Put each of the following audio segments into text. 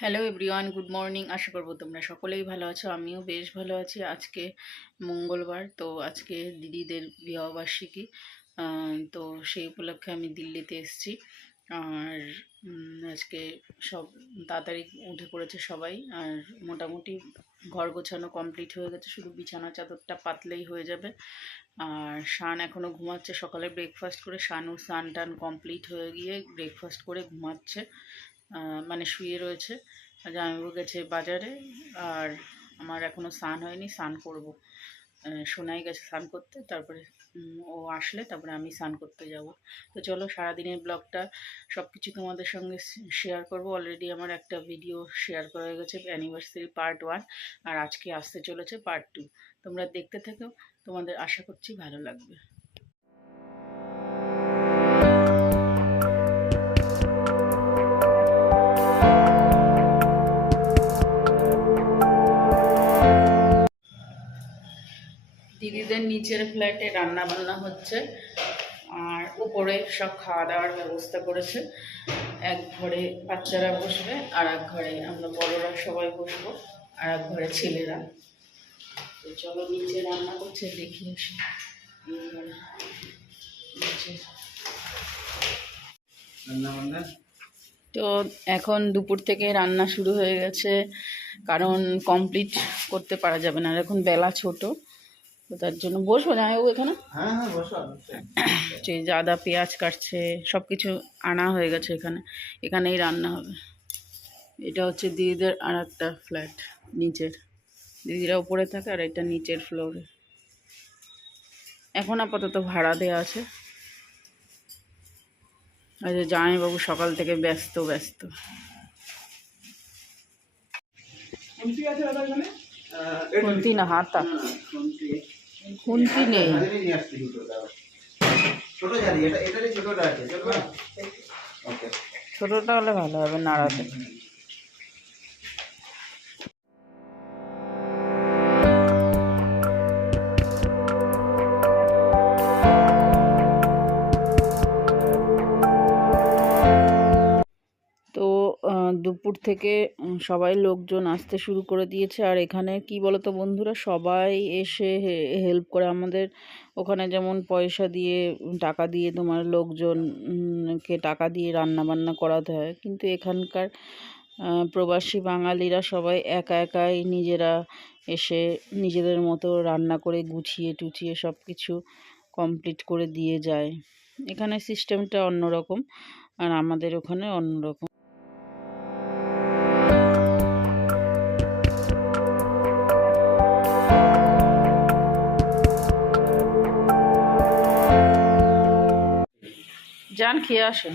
Hello everyone good morning আশা করব তোমরা সকলেই ভালো আছো, আমিও বেশ ভালো আছি। আজকে মঙ্গলবার, তো আজকে দিদিদের বিবাহবার্ষিকী তো সেই উপলক্ষে আমি দিল্লিতে এসেছি। আর আজকে সব তাড়াতাড়ি উঠে পড়েছে সবাই। আর মোটামুটি ঘর গোছানো কমপ্লিট হয়ে গেছে, শুধু বিছানা চাদরটা পাতলেই হয়ে যাবে। আর শান এখনও ঘুমাচ্ছে, সকালে ব্রেকফাস্ট করে শানু স্নান টান কমপ্লিট হয়ে গিয়ে ব্রেকফাস্ট করে ঘুমাচ্ছে। মানে শুয়ে রয়েছে। জামাইবাবু গেছে বাজারে আর আমার এখনও স্নান হয়নি, স্নান করব। সোনাই গেছে স্নান করতে, তারপরে ও আসলে তারপরে আমি স্নান করতে যাব। তো চলো সারাদিনের ব্লগটা সব কিছু তোমাদের সঙ্গে শেয়ার করব। অলরেডি আমার একটা ভিডিও শেয়ার করা গেছে অ্যানিভার্সারি পার্ট ওয়ান আর আজকে আসতে চলেছে পার্ট টু তোমরা দেখতে থেকো, তোমাদের আশা করছি ভালো লাগবে। দিদিদের নিচের ফ্ল্যাটে রান্না বান্না হচ্ছে। আর উপরে সব খাওয়া দাওয়ার ব্যবস্থা করেছে। এক ঘরে বাচ্চারা বসবে আর এক ঘরে আমরা বড়রা সবাই বসবো আর এক ঘরে ছেলেরা। তো চলো নিচে রান্না করছে দেখি এসে তো এখন দুপুর থেকে রান্না শুরু হয়ে গেছে কারণ কমপ্লিট করতে পারা যাবে না। আর এখন বেলা ছোট। তার জন্য বসবো জামাইবাবু এখানে? হ্যাঁ হ্যাঁ বসো আদা পেঁয়াজ কাটছে সব কিছু আনা হয়ে গেছে এখানে এখানেই রান্না হবে। এটা হচ্ছে দিদিদের আর একটা ফ্ল্যাট নিচের। দিদিরা উপরে থাকে আর এটা নিচের ফ্লোরে এখন আপাতত ভাড়া দেওয়া আছে। আর যে জামাইবাবু সকাল থেকে ব্যস্ত ব্যস্ত। খুন্তি না হাতা। হ্যাঁ, খুন্তি নেই। ওকে ছোটোটা হলে ভালো হবে নাড়াতে। থেকে সবাই লোকজন আসতে শুরু করে দিয়েছে। আর এখানে কি বলতো বন্ধুরা সবাই এসে হেল্প করে আমাদের। ওখানে যেমন পয়সা দিয়ে টাকা দিয়ে তোমার লোকজন উম, কে টাকা দিয়ে রান্না বান্না করাতে হয়। কিন্তু এখানকার প্রবাসী বাঙালিরা সবাই একা একাই নিজেরা এসে নিজেদের মতো রান্না করে গুছিয়ে টুছিয়ে সব কিছু কমপ্লিট করে দিয়ে যায়। এখানে সিস্টেমটা অন্যরকম আর আমাদের ওখানে অন্যরকম। যান খেয়ে আসেন।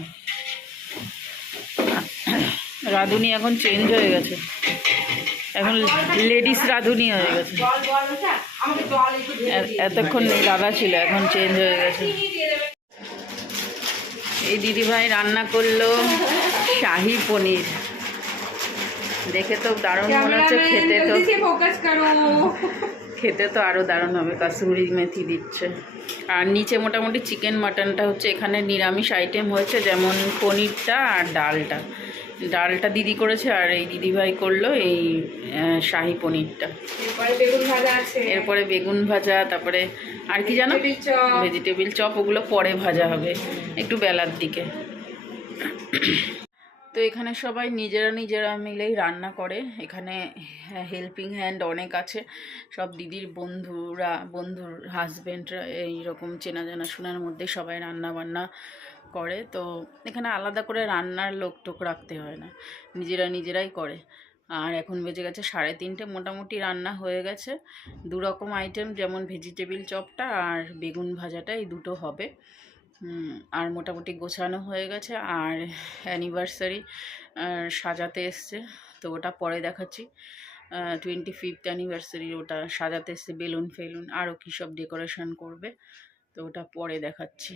রাঁধুনি এখন চেঞ্জ হয়ে গেছে। এখন লেডিস রাঁধুনি হয়ে গেছে। এতক্ষণ দাদা ছিল এখন চেঞ্জ হয়ে গেছে। এই দিদিভাই রান্না করল শাহি পনির। দেখে তো দারুণ মনে হচ্ছে খেতে তো। খেতে তো আরও দারুণ হবে কাসুরি মেথি দিচ্ছে। আর নিচে মোটামুটি চিকেন মাটনটা হচ্ছে এখানে নিরামিষ আইটেম হয়েছে যেমন পনিরটা আর ডালটা। ডালটা দিদি করেছে আর এই দিদিভাই করল এই শাহি পনিরটা। এরপরে বেগুন ভাজা আছে। এরপরে বেগুন ভাজা তারপরে আর কি জানো। ভেজিটেবিল চপ ওগুলো পরে ভাজা হবে একটু বেলার দিকে। তো এখানে সবাই নিজেরা নিজেরা মিলেই রান্না করে। এখানে হেল্পিং হ্যান্ড অনেক আছে। সব দিদির বন্ধুরা, বন্ধুর হাজব্যান্ডরা এইরকম চেনা জানা শোনার মধ্যে সবাই রান্না বান্না করে। তো এখানে আলাদা করে রান্নার লোক টোক রাখতে হয় না। নিজেরা নিজেরাই করে। আর এখন বেজে গেছে সাড়ে তিনটে, মোটামুটি রান্না হয়ে গেছে। দু রকম আইটেম যেমন ভেজিটেবিল চপটা আর বেগুন ভাজাটা এই দুটো হবে। আর মোটামুটি গোছানো হয়ে গেছে। আর অ্যানিভার্সারি সাজাতে এসছে। তো ওটা পরে দেখাচ্ছি। টোয়েন্টি ফিফথ অ্যানিভার্সারি ওটা সাজাতে এসছে বেলুন ফেলুন আরও কী সব ডেকোরেশন করবে, তো ওটা পরে দেখাচ্ছি।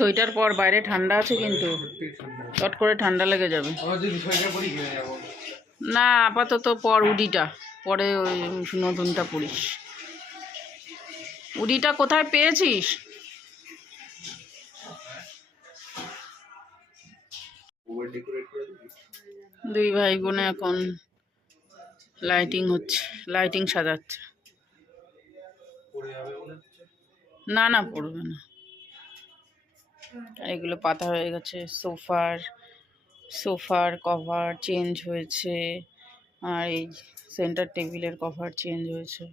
সোয়েটার পর বাইরে ঠান্ডা আছে কিন্তু। চট করে ঠান্ডা লেগে যাবে। না, আপাতত পর উডিটা। পরে ওই নতুনটা পড়িস উডিটা কোথায় পেয়েছিস? দুই ভাই বোনে এখন লাইটিং হচ্ছে, লাইটিং সাজাচ্ছে। না না, পড়বে না। এগুলো পাতা হয়ে গেছে। সোফার সোফার কভার চেঞ্জ হয়েছে। আর এই সেন্টার টেবিলের কভার চেঞ্জ হয়েছে।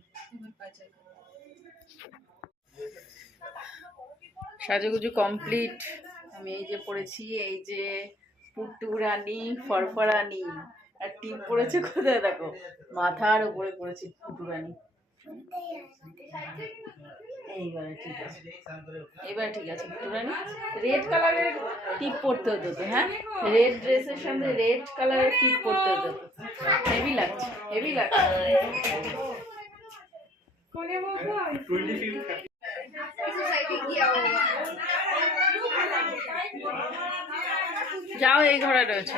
সাজুগুজু কমপ্লিট। আমি এই যে পড়েছি, এই যে পুটুরানি, ফরফরানি। আর টিপ পড়েছে কোথায় দেখো? মাথার উপরে পড়েছি পুটুরানি। এইবারে ঠিক আছে। এবার ঠিক আছে রেড কালারের টিপ পরতে হতো তো হ্যাঁ? রেড ড্রেসের সঙ্গে রেড কালারের টিপ পরতে হতো হেভি লাগছে হেভি লাগছে। যাও এই ঘরে রয়েছে।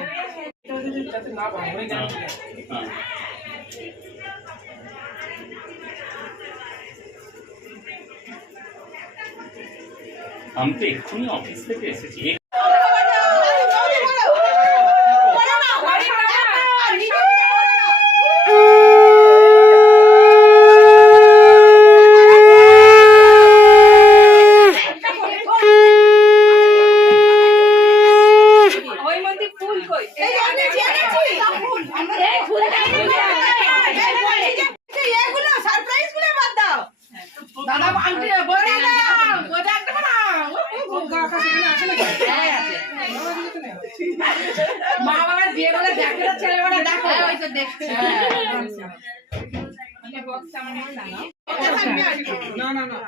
আমি তো এক্ষুনি অফিস থেকে এসেছি ওই মধ্যে ফুল কই মা বাবার বিয়ে বলে দেখে না ছেলে বলে দেখো ওই তো দেখছে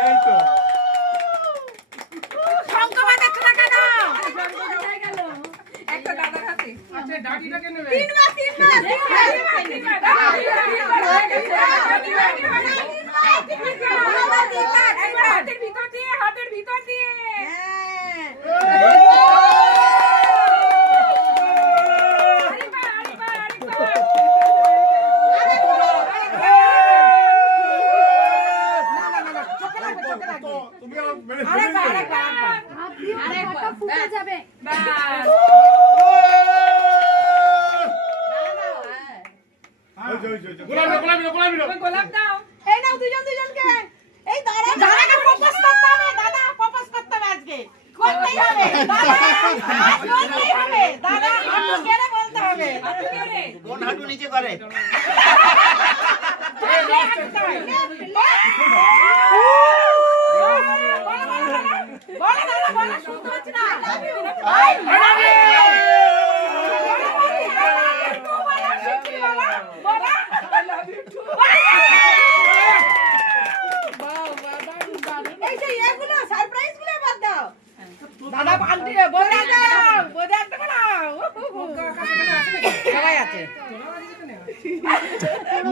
এই তো একটা দাদার হাতে আচ্ছা ডাটিটাকে নেবে হাতের ভিতর দিয়ে। তুমি আমার মেরে ফেলে দিলে। ব্যাস। ওই যে, ওই যে, ওই যে। গোলাপি দাও, গোলাপি দাও, গোলাপি দাও। গোলাপ দাও এই নাও দুজন দুজনকে এই দাঁড়া দাঁড়াকে প্রপোজ করতে হবে দাদা প্রপোজ করতে হবে আজকে করতেই হবে দাদা আজ করতেই হবে দাদা হাঁটু গেড়ে বলতে হবে হাতে গেলে। কোন হাঁটু নিচে করে বলো দাদা বলো শুনতে পাচ্ছি না এই যে এগুলো সারপ্রাইজগুলো বাদ দাও দাদা পাল্টি বোঝা দাও বোঝা দাও না সবাই আছে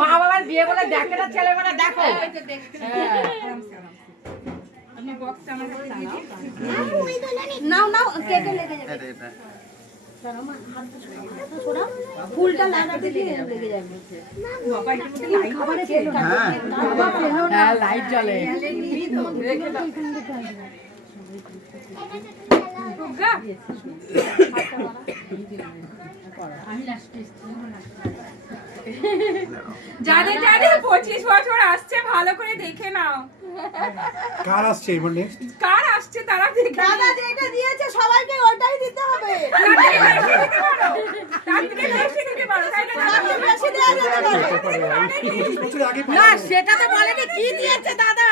মা বাবার বিয়ে বলে দেখে না ছেলে বলে দেখো আপনি বক্সটা আমার কাছে দিন। নাও নাও কেটে লেগে যাবে ফুলটা লাগাতে দিয়ে লেগে যাবে। লাইট জ্বলে। দুর্গা। যাদের যাদের পঁচিশ বছর আসছে ভালো করে দেখে নাও কার আসছে এবার নেক্সট কার আসছে তারা দেখে দাদা যেটা দিয়েছে সবাইকে ওটাই দিতে হবে না সেটা তো বলেনি কি দিয়েছে দাদা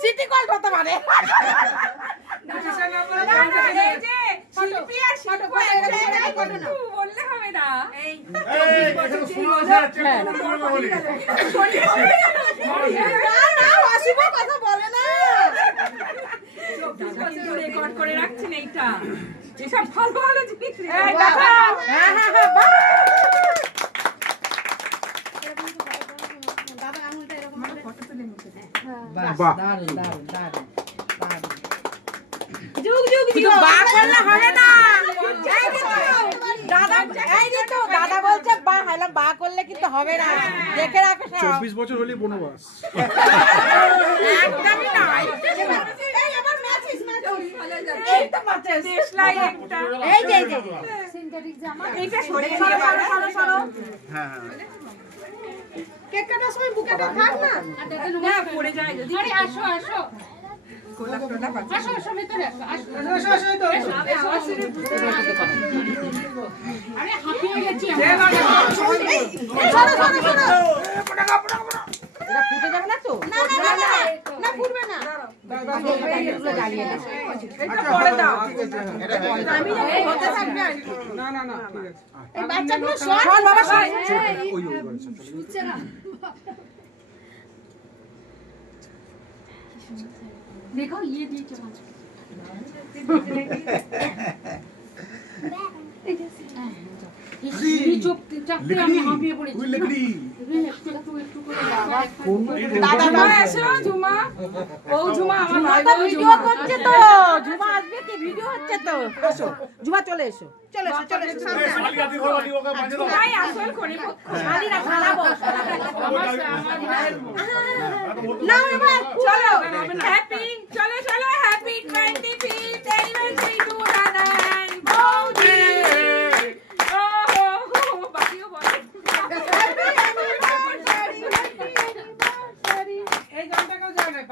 সিটি কল করতে পারে কথা বলে না রেকর্ড করে রাখছেন এইটা এসব ভালো ভালো জিনিস হ্যাঁ হ্যাঁ হ্যাঁ বাহ! যুগ যুগ শুধু বা করলে হবে না। এই যে তো, দাদা এই যে তো দাদা বলছে বা হলো বা করলে কিন্তু হবে না। দেখে রাখো সব। বছর হলে বনবাস। একদমই নয়। এই আবার ম্যাচিস ম্যাচিস এই তো ম্যাচিস দেশলাই একটা। এই যে এই যে। এই যে। এইটা সরিয়ে সরো, নিয়ে সরো, সরো, সরো। হ্যাঁ হ্যাঁ। কেক কাটার সময় বুকেটা থাক না। না পড়ে যায়। যদি আসো আসো। গোলাপ টোলাপ আছে আসো আসো ভেতরে আসো আসো আরে হাঁপিয়ে গেছি আমরা। সরো, সরো, সরো। এটা ফুটে যাবে না তো না না না না ফুটবে না বাচ্চাগুলো শোন বাবা শোন ওই ওই বাড়ি, চল, চল। বুঝছে ঝুমা এসো ঝুমা। ও ঝুমা আমার ভাই তো বউ ভিডিও ঝুমা। করছে তো। ঝুমা আসবে কি? ভিডিও হচ্ছে তো। আসো ঝুমা চলে এসো। চলে এসো চলে এসো। শালিরা এবার চলো। হ্যাপি চলো চলো। হ্যাপি 25th অ্যানিভার্সারি টু দাদা এন্ড বৌদি ও হো হো বাকিও বলো একটা গান চালিয়ে দিও। চলো বুঝিয়ে দে বুঝিয়ে দে হয়ে গেছে এই শানু শোনাই এই শোনা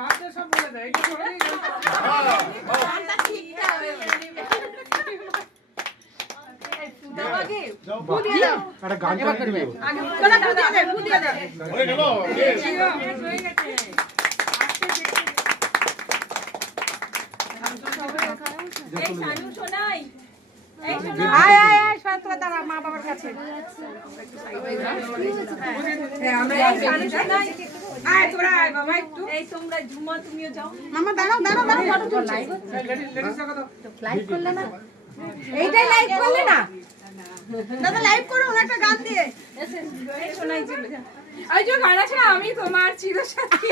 আয় আয় আয় সন্তরা দাঁড়া মা বাবার কাছে শোনাই আয় তোরা আয় বাবা একটু। এই তোমরা ঝুমা তুমিও যাও। মামা দাঁড়াও দাঁড়াও দাঁড়াও ফটো তুলছি। লাইভ করলে না? এইটাই লাইভ করলে না? দাদা লাইভ করো একটা গান দিয়ে। শোনাই ছিল এই যে গান আছে না, আমি তোমার চিরসাথী।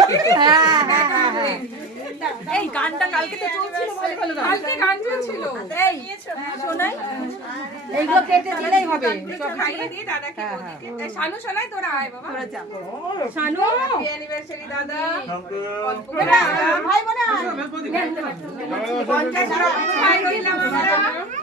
এই গানটা কালকে তো চলছিল ভালো ভালো গান কালকে গান চলছিল। এই শোনাই। এইগুলো কেটে দিলেই হবে। একটু খাইয়ে দিয়ে দাদাকে বৌদিকে শানু শোনাই তোরা আয় বাবা। তোরা যা। শানু। হ্যাপি অ্যানিভার্সারি দাদা। ভাই বোনে আয়। পঞ্চাশ ভাই রইলাম আমরা।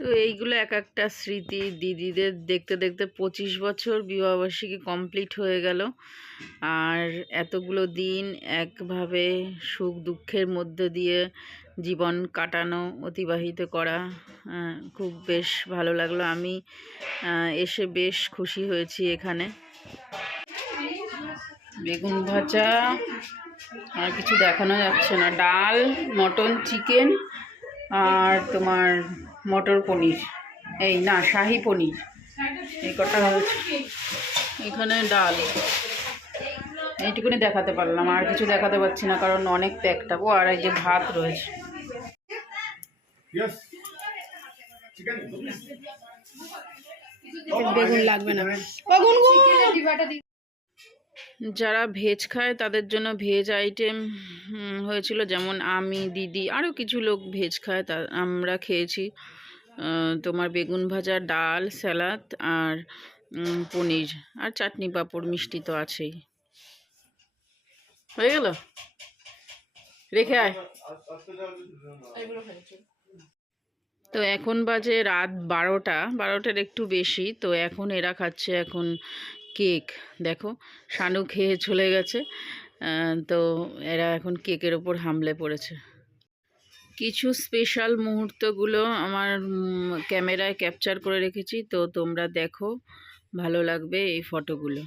তো এইগুলো এক একটা স্মৃতি দিদিদের দেখতে দেখতে পঁচিশ বছর বিবাহবার্ষিকী কমপ্লিট হয়ে গেল। আর এতগুলো দিন একভাবে সুখ দুঃখের মধ্যে দিয়ে জীবন কাটানো, অতিবাহিত করা খুব বেশ ভালো লাগল। আমি এসে বেশ খুশি হয়েছি এখানে। বেগুন ভাজা, আর কিছু দেখানো যাচ্ছে না। ডাল, মটন চিকেন আর তোমার মটর পনির এই না শাহি পনির। এই কটা হচ্ছে। এখানে ডাল। এইটুকুনি দেখাতে পারলাম আর কিছু দেখাতে পারছি না কারণ অনেক প্যাকটাবো আর এই যে ভাত রয়েছে। বেগুন লাগবে না। যারা ভেজ খায় তাদের জন্য ভেজ আইটেম হয়েছিল যেমন আমি, দিদি আরও কিছু লোক ভেজ খায় তা, আমরা খেয়েছি। তোমার বেগুন ভাজা, ডাল, স্যালাদ আর পনির আর চাটনি পাঁপড় মিষ্টি তো আছেই। হয়ে গেল? রেখে আয়। তো এখন বাজে রাত বারোটা, বারোটার একটু বেশি, তো এখন এরা খাচ্ছে এখন কেক। দেখো শানু খেয়ে চলে গেছে। তো এরা এখন কেকের ওপর হামলে পড়েছে। কিছু স্পেশাল মুহূর্তগুলো আমার ক্যামেরায় ক্যাপচার করে রেখেছি। তো তোমরা দেখো, ভালো লাগবে এই ফটোগুলো